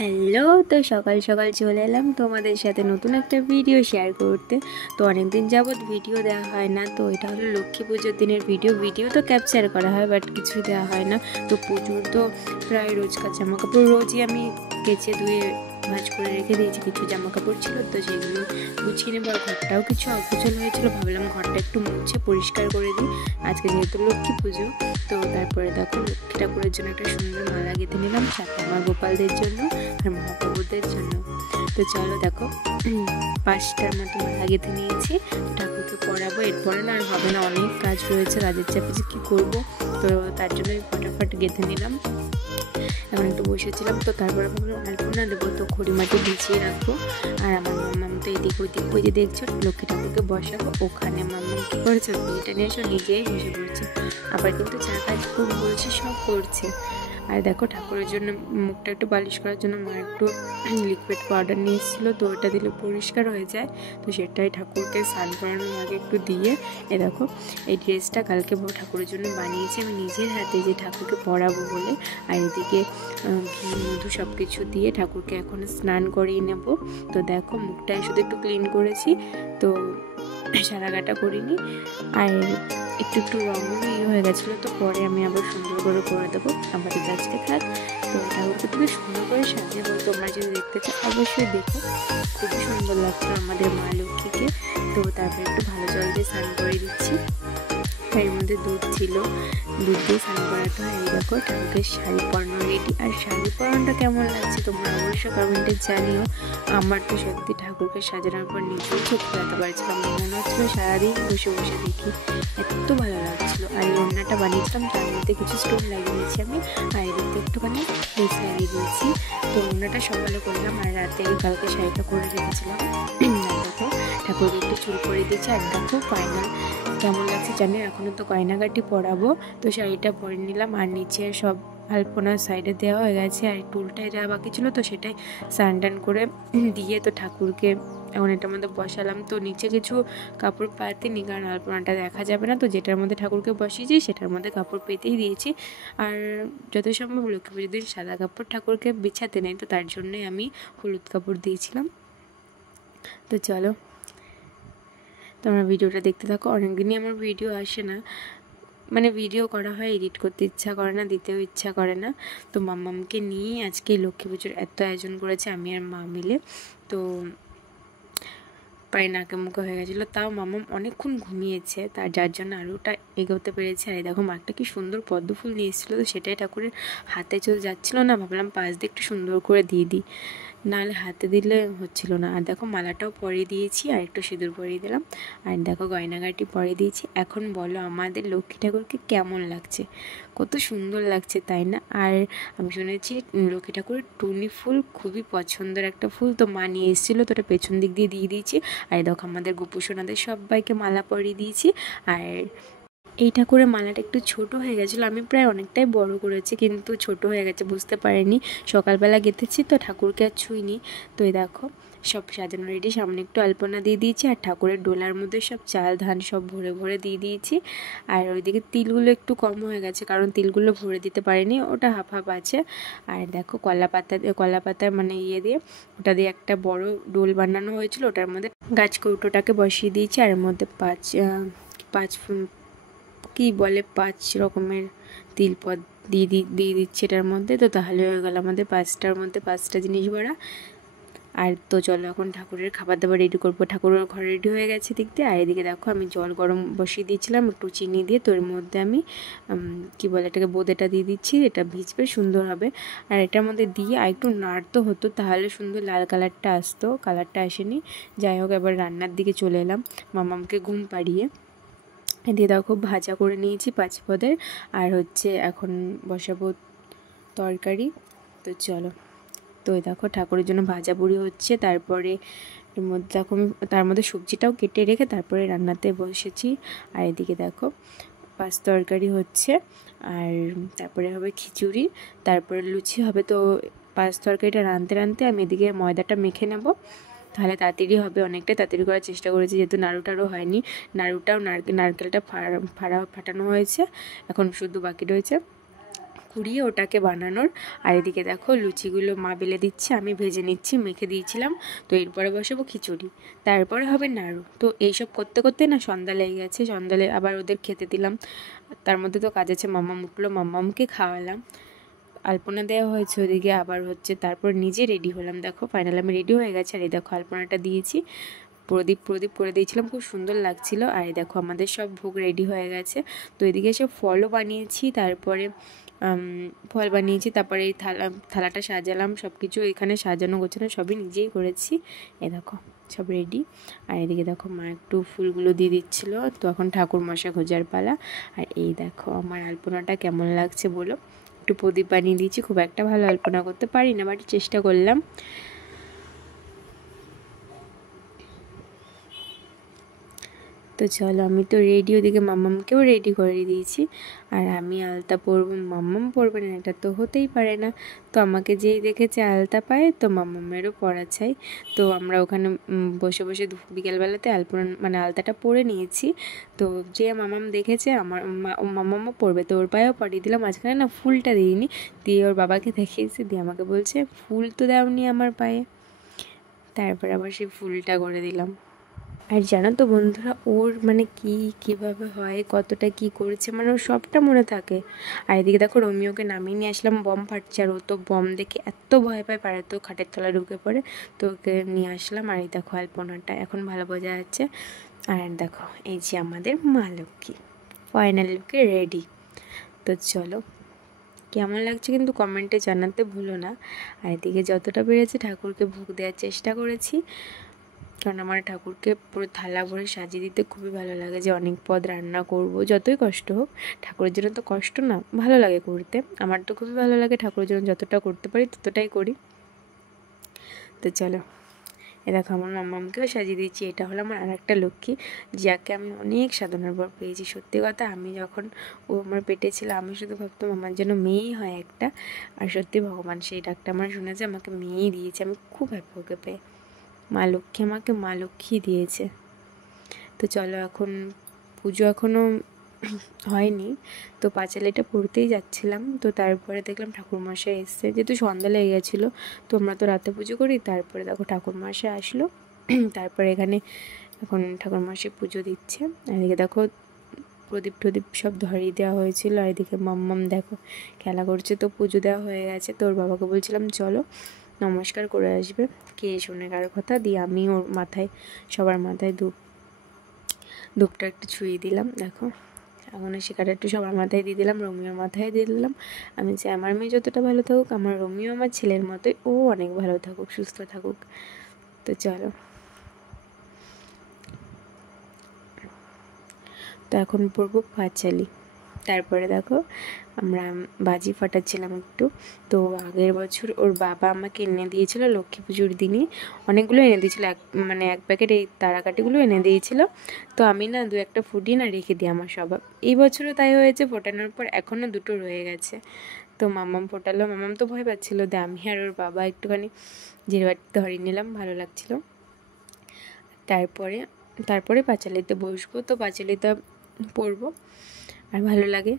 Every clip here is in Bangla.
হ্যালো, তো সকাল সকাল চলে এলাম তোমাদের সাথে নতুন একটা ভিডিও শেয়ার করতে। তো অনেকদিন যাবৎ ভিডিও দেওয়া হয় না, তো এটা হলো লক্ষ্মী পুজোর দিনের ভিডিও তো ক্যাপচার করা হয়, বাট কিছুই দেওয়া হয় না। তো পুজোর তো প্রায় রোজকার জামা কাপড় রোজই আমি কেচে ধুয়ে ভাঁজ করে রেখে দিয়েছি। কিছু জামা কাপড় ছিল তো সেগুলো গুছিয়ে নেবো, আর ঘরটাও কিছু অগোছল হয়েছিল, ভাবলাম ঘরটা একটু মুছে পরিষ্কার করে দিই আজকে যেহেতু লক্ষ্মী পুজো। তো তারপরে দেখো লক্ষ্মী ঠাকুরের জন্য একটা সুন্দর মালা গেঁথে নিলাম, সাথে আমার গোপালদের জন্য আর মহাপ্রভুদের জন্য। তো চলো দেখো 5টার মতো মালা গেঁথে নিয়েছি, ঠাকুরকে পরাবো। এরপরে না আর হবে না, অনেক কাজ রয়েছে, কাজের চাপে যে কী করবো, তো তার জন্য ফটাফট গেঁথে নিলাম। এখন একটু বসেছিলাম, তো তারপরে ভাবলাম আলপনা দেবো, তো খড়িমাটি ভিজিয়ে রাখবো। আর আমার মাম্মাম তো এদিক ওইদিক ওই যে দেখছো লক্ষ্মী ঠাকুরকে বসাবো, ওখানে মাম্মাম কী করেছে, বিয়েটা নিয়ে এসে নিজেই বসে পড়ছে। আবার কিন্তু চার কাজ খুব বলছে, সব করছে। আর দেখো ঠাকুরের জন্য মুখটা একটু বালিশ করার জন্য মা একটু লিকুইড পাউডার নিয়ে এসেছিলো, তো ওটা দিলে পরিষ্কার হয়ে যায়। তো সেটাই ঠাকুরকে স্নান করানোর আগে একটু দিয়ে, দেখো এই ড্রেসটা কালকে ঠাকুরের জন্য বানিয়েছি আমি নিজের হাতে, যে ঠাকুরকে পরাবো বলে। আর এদিকে ঘি মধু সব কিছু দিয়ে ঠাকুরকে এখন স্নান করিয়ে নেব। তো দেখো মুখটায় শুধু একটু ক্লিন করেছি, তো সারা গাটা করিনি। আর একটু রঙও হয়ে গেছিলো, তো পরে আমি আবার সুন্দর করে দেবো। আমাদের আজকে থাক। তো ঠাকুরকে খুবই সুন্দর করে সাজিয়ে, তোমরা যদি দেখতে চাও অবশ্যই দেখো, খুবই সুন্দর লাগছে আমাদের মা লক্ষ্মীকে। তো তারপরে একটু ভালো জল দিয়ে স্নান করে দিচ্ছি। এর মধ্যে দুধ ছিল, দুধ দিয়ে স্নান করাটা হয়। এই দেখো ঠাকুরকে শাড়ি পরানো রেডি। আর শাড়ি পরানোটা কেমন লাগছে তোমরা অবশ্যই কমেন্টে জানিও। আমার তো সত্যি ঠাকুরকে সাজানোর পর নিজেও চোখ ফেরাতে পারছিলাম না, মনে হচ্ছিলো সারাদিন বসে বসে দেখি, এত ভালো লাগছিলো। আর এই ওড়নাটা বানিয়েছিলাম, তার মধ্যে কিছু স্টোন লাগিয়ে দিয়েছি আমি, আর এদিকে একটুখানি লেস লাগিয়ে দিয়েছি। তো ওড়নাটা সকালে করলাম, আর রাতে কালকে শাড়িটা করে রেখেছিলাম। দেখো ঠাকুরকে একটু চুল করে দিয়েছি। আর দেখো ফাইনাল কেমন লাগছে জানি, এখনও তো গয়নাগাটি পরাবো। তো শাড়িটা পরে নিলাম, আর নিচে সব আলপনার সাইডে দেওয়া হয়ে গেছে, আর টুলটাই দেওয়া বাকি ছিল, তো সেটাই স্নান করে দিয়ে তো ঠাকুরকে এখন এটার মধ্যে বসালাম। তো নিচে কিছু কাপড় পাতিনি, কারণ আলপনাটা দেখা যাবে না, তো যেটার মধ্যে ঠাকুরকে বসিয়েছি সেটার মধ্যে কাপড় পেতেই দিয়েছি। আর যত সম্ভব লক্ষ্মী পুজোর দিন সাদা কাপড় ঠাকুরকে বিছাতে নেই, তো তার জন্যই আমি হলুদ কাপড় দিয়েছিলাম। তো চলো তোমরা ভিডিওটা দেখতে থাকো। অনেকদিনই আমার ভিডিও আসে না, মানে ভিডিও করা হয়, এডিট করতে ইচ্ছা করে না, দিতেও ইচ্ছা করে না। তো মাম্মামকে নিয়ে আজকে লক্ষ্মী পুজোর এত আয়োজন করেছে আমি আর মা মিলে, তো প্রায় নাকে মুখে হয়ে গেছিলো। তাও মাম্মাম অনেকক্ষণ ঘুমিয়েছে, তার যার জন্য আরোটা এগোতে পেরেছে। আর দেখো মাঠটা কি সুন্দর পদ্ম ফুল নিয়ে এসেছিলো, তো সেটাই ঠাকুরের হাতে চলে যাচ্ছিলো না, ভাবলাম পাশ দিয়ে একটু সুন্দর করে দিয়ে দিই, নাহলে হাতে দিলে হচ্ছিল না। আর দেখো মালাটাও পরিয়ে দিয়েছি, আর একটু সিঁদুর পরিয়ে দিলাম। আর দেখো গয়নাগাটি পরিয়ে দিয়েছি। এখন বলো আমাদের লক্ষ্মী ঠাকুরকে কেমন লাগছে, কত সুন্দর লাগছে তাই না? আর আমি শুনেছি লক্ষ্মী ঠাকুরের টুনি ফুল খুবই পছন্দের একটা ফুল, তো মা নিয়ে এসেছিলো, তো ওটা পেছন দিক দিয়ে দিয়েছি। আর দেখো আমাদের গোপুসোনাদের সবাইকে মালা পরিয়ে দিয়েছি। আর এই ঠাকুরের মালাটা একটু ছোট হয়ে গেছিলো, আমি প্রায় অনেকটাই বড় করেছি, কিন্তু ছোট হয়ে গেছে বুঝতে পারিনি, সকালবেলা গেঁথেছি তো ঠাকুরকে আর ছুঁইনি। তো এই দেখো সব সাজানো রেডি, সামনে একটু আলপনা দিয়ে দিয়েছি, আর ঠাকুরের ডোলার মধ্যে সব চাল ধান সব ভরে ভরে দিয়ে দিয়েছি। আর ওইদিকে তিলগুলো একটু কম হয়ে গেছে, কারণ তিলগুলো ভরে দিতে পারিনি, ওটা হাফ হাফ আছে। আর দেখো কলা পাতার মানে দিয়ে ওটা দিয়ে একটা বড় ডোল বানানো হয়েছিল, ওটার মধ্যে গাছ কৌটোটাকে বসিয়ে দিয়েছি। আর এর মধ্যে পাঁচ কি বলে 5 রকমের তিলপদ দিয়ে দিচ্ছে এটার মধ্যে, তো তাহলে হয়ে গেল আমাদের 5টার মধ্যে 5টা জিনিস ভরা। আর তো চলো এখন ঠাকুরের খাবার দাবার রেডি করবো। ঠাকুরের ঘর রেডি হয়ে গেছে দিক দিয়ে। আর এদিকে দেখো আমি জল গরম বসিয়ে দিয়েছিলাম একটু চিনি দিয়ে, তো এর মধ্যে আমি কি বলে এটাকে বোঁদেটা দিয়ে দিচ্ছি, এটা ভিজবে সুন্দর হবে। আর এটার মধ্যে দিয়ে আর একটু নাড়তে হতো, তাহলে সুন্দর লাল কালারটা আসতো, কালারটা আসেনি। যাই হোক এবার রান্নার দিকে চলে এলাম মামামকে ঘুম পাড়িয়ে। দিয়ে দেখো ভাজা করে নিয়েছি 5 পদের, আর হচ্ছে এখন বসাবো তরকারি। তো চলো, তো দেখো ঠাকুরের জন্য ভাজা বুড়ি হচ্ছে, তারপরে এর মধ্যে দেখো আমি তার মধ্যে সবজিটাও কেটে রেখে তারপরে রান্নাতে বসেছি। আর এদিকে দেখো 5 তরকারি হচ্ছে, আর তারপরে হবে খিচুড়ি, তারপরে লুচি হবে। তো 5 তরকারিটা রাঁধতে আমি এদিকে ময়দাটা মেখে নেব, তাহলে তাড়াতাড়ি হবে, অনেকটা তাড়াতাড়ি করার চেষ্টা করেছি, যেহেতু নাড়ুটারও হয়নি। নাড়ুটাও নারকেলটা ফাটানো হয়েছে, এখন শুধু বাকি রয়েছে কুড়িয়ে ওটাকে বানানোর। আর এদিকে দেখো লুচিগুলো মা বেলে দিচ্ছে, আমি ভেজে নিচ্ছি, মেখে দিয়েছিলাম। তো এরপরে বসাবো খিচুড়ি, তারপরে হবে নাড়ু। তো এইসব করতে করতে না সন্ধ্যা লেগে গেছে। সন্ধ্যালে আবার ওদের খেতে দিলাম, তার মধ্যে তো কাজ আছে। মাম্মাম উঠলো, মাম্মামকে খাওয়ালাম, আলপনা দেওয়া হয়েছে ওদিকে আবার হচ্ছে। তারপর নিজে রেডি হলাম, দেখো ফাইনাল আমি রেডি হয়ে গেছি। আর এই দেখো আলপনাটা দিয়েছি, প্রদীপ করে দিয়েছিলাম, খুব সুন্দর লাগছিল। আর এই দেখো আমাদের সব ভোগ রেডি হয়ে গেছে। তো এদিকে সব ফলও বানিয়েছি, তারপরে ফল বানিয়েছি, তারপরে এই থালাটা সাজালাম, সব কিছু এখানে সাজানো গোছানো সবই নিজেই করেছি। এ দেখো সব রেডি। আর এদিকে দেখো মা একটু ফুলগুলো দিয়ে দিচ্ছিল। তো এখন ঠাকুর মশাই খোঁজার পালা। আর এই দেখো আমার আলপনাটা কেমন লাগছে বলো। একটু প্রদীপ বানিয়ে দিয়েছি, খুব একটা ভালো আলপনা করতে পারি না, বাট চেষ্টা করলাম। তো চলো, আমি তো রেডি, ওদিকে মাম্মামকেও রেডি করে দিয়েছি। আর আমি আলতা পরবো, মাম্মাম পরবে না, এটা তো হতেই পারে না। তো আমাকে যেই দেখেছে আলতা পায়, তো মাম্মামেরও পরা চাই। তো আমরা ওখানে বসে বসে বিকেলবেলাতে মানে আলতাটা পরে নিয়েছি। তো যে মাম্মাম দেখেছে আমার মাম্মামও পরবে, তো ওর পায়েও পরিয়ে দিলাম। মাঝখানে না ফুলটা দিইনি, দিয়ে ওর বাবাকে দেখিয়েছি, দিয়ে আমাকে বলছে ফুল তো দাওনি আমার পায়ে। তারপর আবার সেই ফুলটা করে দিলাম। আর জানো তো বন্ধুরা, ওর মানে কীভাবে হয়, কতটা কি করেছে, মানে ওর সবটা মনে থাকে। আর এদিকে দেখো রোমিওকে নামিয়ে নিয়ে আসলাম, বম ফাটছে, আর ও তো বম দেখে এত ভয় পায়, পারে তো খাটের তলায় ঢুকে পড়ে। তো ওকে নিয়ে আসলাম। আর এই দেখো আলপনাটা এখন ভালো বোঝা যাচ্ছে। আর দেখো এই যে আমাদের মা লক্ষ্মী ফাইনাল লুকে রেডি। তো চলো, কেমন লাগছে কিন্তু কমেন্টে জানাতে ভুলো না। আর এদিকে যতটা পেরেছে ঠাকুরকে ভোগ দেওয়ার চেষ্টা করেছি, কারণ আমার ঠাকুরকে পুরো থালা ভরে সাজিয়ে দিতে খুবই ভালো লাগে। যে অনেক পদ রান্না করব, যতই কষ্ট হোক, ঠাকুরের জন্য তো কষ্ট না, ভালো লাগে করতে। আমার তো খুবই ভালো লাগে, ঠাকুরের জন্য যতটা করতে পারি ততটাই করি। তো চলো, এ দেখো আমার মাম্মামকেও সাজিয়ে দিচ্ছি। এটা হলো আমার আর একটা লক্ষ্মী, যাকে আমি অনেক সাধনার পর পেয়েছি। সত্যি কথা, আমি যখন ও আমার পেটে ছিল, আমি শুধু ভাবতাম আমার যেন মেয়েই হয় একটা। আর সত্যি ভগবান সেই ডাকটা আমার শুনেছে, আমাকে মেয়েই দিয়েছে। আমি খুব হ্যাপি ওকে পেয়ে। মা লক্ষ্মী আমাকে মা লক্ষ্মী দিয়েছে। তো চলো, এখন পুজো এখনও হয়নি, তো পাঁচালিটা পড়তেই যাচ্ছিলাম। তো তারপরে দেখলাম ঠাকুরমশাই এসছে, যেহেতু সন্ধ্যা লেগে গেছিলো। তো আমরা তো রাতে পুজো করি। তারপরে দেখো ঠাকুরমশাই আসলো। তারপরে এখানে এখন ঠাকুরমশাই পুজো দিচ্ছে। এদিকে দেখো প্রদীপ টদীপ সব ধরিয়ে দেওয়া হয়েছিল। আর এদিকে মাম্মাম দেখো খেলা করছে। তো পুজো দেওয়া হয়ে গেছে। তো ওর বাবাকে বলছিলাম চলো নমস্কার করে আসবে, কে শোনে কারো কথা। দিয়ে আমি ওর মাথায়, সবার মাথায় ধূপটা একটু ছুঁয়ে দিলাম। দেখো আগুনের শিখাটা একটু সবার মাথায় দিয়ে দিলাম, রোমিওর মাথায় দিয়ে দিলাম। আমি চাই আমার মেয়ে যতটা ভালো থাকুক, আমার রোমিও আমার ছেলের মতোই ও অনেক ভালো থাকুক, সুস্থ থাকুক। তো চলো, তো এখন পড়বো পাঁচালি। তারপরে দেখো আমরা বাজি ফাটাচ্ছিলাম একটু। তো আগের বছর ওর বাবা আমাকে এনে দিয়েছিল লক্ষ্মী পুজোর দিনই, অনেকগুলো এনে দিয়েছিল, এক প্যাকেট এই তারাকাঠিগুলো এনে দিয়েছিল। তো আমি না দু একটা ফুটিয়ে না রেখে দিই, আমার স্বভাব। এই বছরও তাই হয়েছে, ফোটানোর পর এখনও দুটো রয়ে গেছে। তো মাম্মাম ফোটালো, মাম্মাম তো ভয় পাচ্ছিলো, দিয়ে আমি আর ওর বাবা একটুখানি জিরবাটি ধরিয়ে নিলাম, ভালো লাগছিলো। তারপরে পাঁচালিতে বসবো। তো পাঁচালিতে পড়বো, আর ভালো লাগে।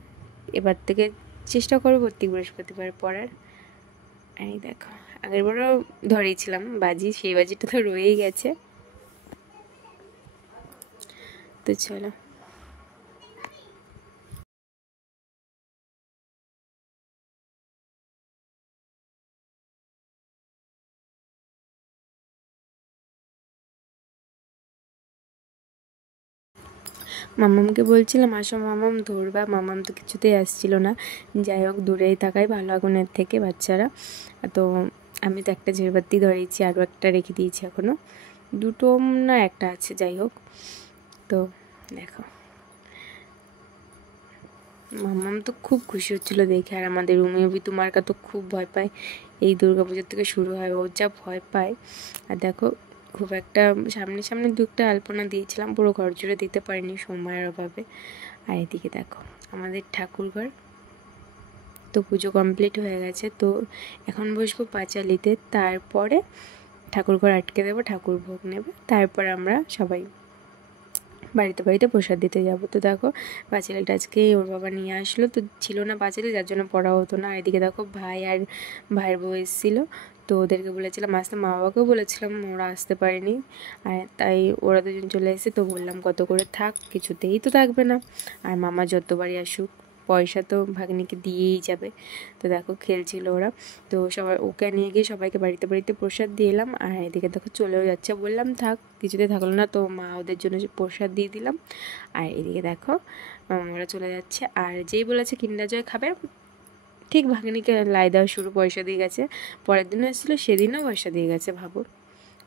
এবার থেকে চেষ্টা করবো প্রত্যেক বৃহস্পতিবার পড়ার। আর এই দেখো আগের বারও ধরিয়েছিলাম বাজি, সেই বাজিটা তো রয়েই গেছে। তো চলো, মামামকে বলছিলাম আসো মামাম ধরবা, মামাম তো কিছুতেই আসছিল না। যাই হোক, দূরেই থাকায় ভালো আগুনের থেকে বাচ্চারা। তো আমি তো একটা ঝেড়বাতি ধরিয়েছি, আরও একটা রেখে দিয়েছি, এখনও দুটো না একটা আছে, যাই হোক। তো দেখো মাম্মাম তো খুব খুশি হচ্ছিলো দেখে। আর আমাদের রুমিও বিতুমার্কা তো খুব ভয় পায়, এই দুর্গাপুজোর থেকে শুরু হয়, ও যা ভয় পায়। আর দেখো খুব একটা সামনে দু একটা আলপনা দিয়েছিলাম, পুরো ঘর জুড়ে দিতে পারিনি সময়ের অভাবে। আর এদিকে দেখো আমাদের ঠাকুরঘর তো পুজো কমপ্লিট হয়ে গেছে। তো এখন বসবো পাঁচালিতে, তারপরে ঠাকুরঘর আটকে দেবো, ঠাকুর ভোগ নেবে, তারপর আমরা সবাই বাড়িতে বাড়িতে প্রসাদ দিতে যাব। তো দেখো পাঁচিলটা আজকে ওর বাবা নিয়ে আসলো, তো ছিল না পাঁচিলে, যার জন্য পড়া হতো না। আর এদিকে দেখো ভাই আর ভাইয়ের বউ এসেছিলো, তো ওদেরকে বলেছিলাম আসতে, মা বাবাকেও বলেছিলাম, ওরা আসতে পারেনি। আর তাই ওরা দুজন চলে এসে, তো বললাম কত করে থাক, কিছুতেই তো থাকবে না, আর মামা যতবারই আসুক পয়সা তো ভাগ্নিকে দিয়েই যাবে। তো দেখো খেলছিল ওরা, তো সবাই ওকে নিয়ে গিয়ে সবাইকে বাড়িতে বাড়িতে প্রসাদ দিয়ে এলাম। আর এদিকে দেখো চলেও যাচ্ছে, বললাম থাক, কিছুতে থাকলো না, তো মা ওদের জন্য প্রসাদ দিয়ে দিলাম। আর এদিকে দেখো ওরা চলে যাচ্ছে। আর যেই বলেছে কিন্ডার জয় খাবে, ঠিক ভাগ্নিকে লাই দেওয়া শুরু, পয়সা দিয়ে গেছে। পরের দিনও এসেছিলো, সেদিনও পয়সা দিয়ে গেছে। ভাবো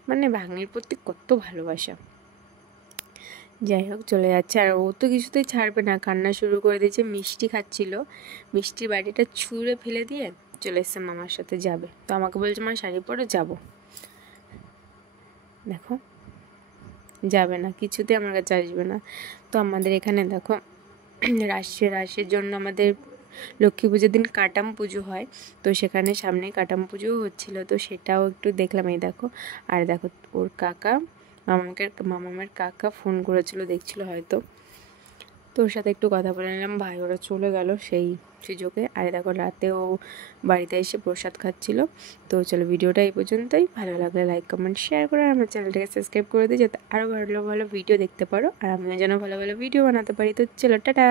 মানে ভাগ্নির প্রতি কত ভালোবাসা। যাই হোক চলে যাচ্ছে, আর ও তো কিছুতেই ছাড়বে না, কান্না শুরু করে দিয়েছে। মিষ্টি খাচ্ছিল, মিষ্টির বাটিটা ছুঁড়ে ফেলে দিয়ে চলে এসছে মামার সাথে যাবে। তো আমাকে বলছে মা শাড়ি পরে যাবো, দেখো যাবে না, কিছুতে আমার কাছে আসবে না। তো আমাদের এখানে দেখো রাসের জন্য আমাদের লক্ষ্মী পুজোর দিন কাটাম পুজো হয়, তো সেখানে সামনে কাটাম পুজোও হচ্ছিল, তো সেটাও একটু দেখলাম। এই দেখো, আর দেখো ওর কাকা মামামের কাকা ফোন করেছিল, দেখছিল হয়তো, তো ওর সাথে একটু কথা বলে নিলাম। ভাই ওরা চলে গেল সেই সুযোগে। আর দেখো রাতেও বাড়িতে এসে প্রসাদ খাচ্ছিল। তো চলো ভিডিওটা এই পর্যন্তই, ভালো লাগলে লাইক কমেন্ট শেয়ার করে আমার চ্যানেলটাকে সাবস্ক্রাইব করে দিই, যাতে আরও ভালো ভালো ভিডিও দেখতে পারো, আর আমিও যেন ভালো ভালো ভিডিও বানাতে পারি। তো চলো টাটা।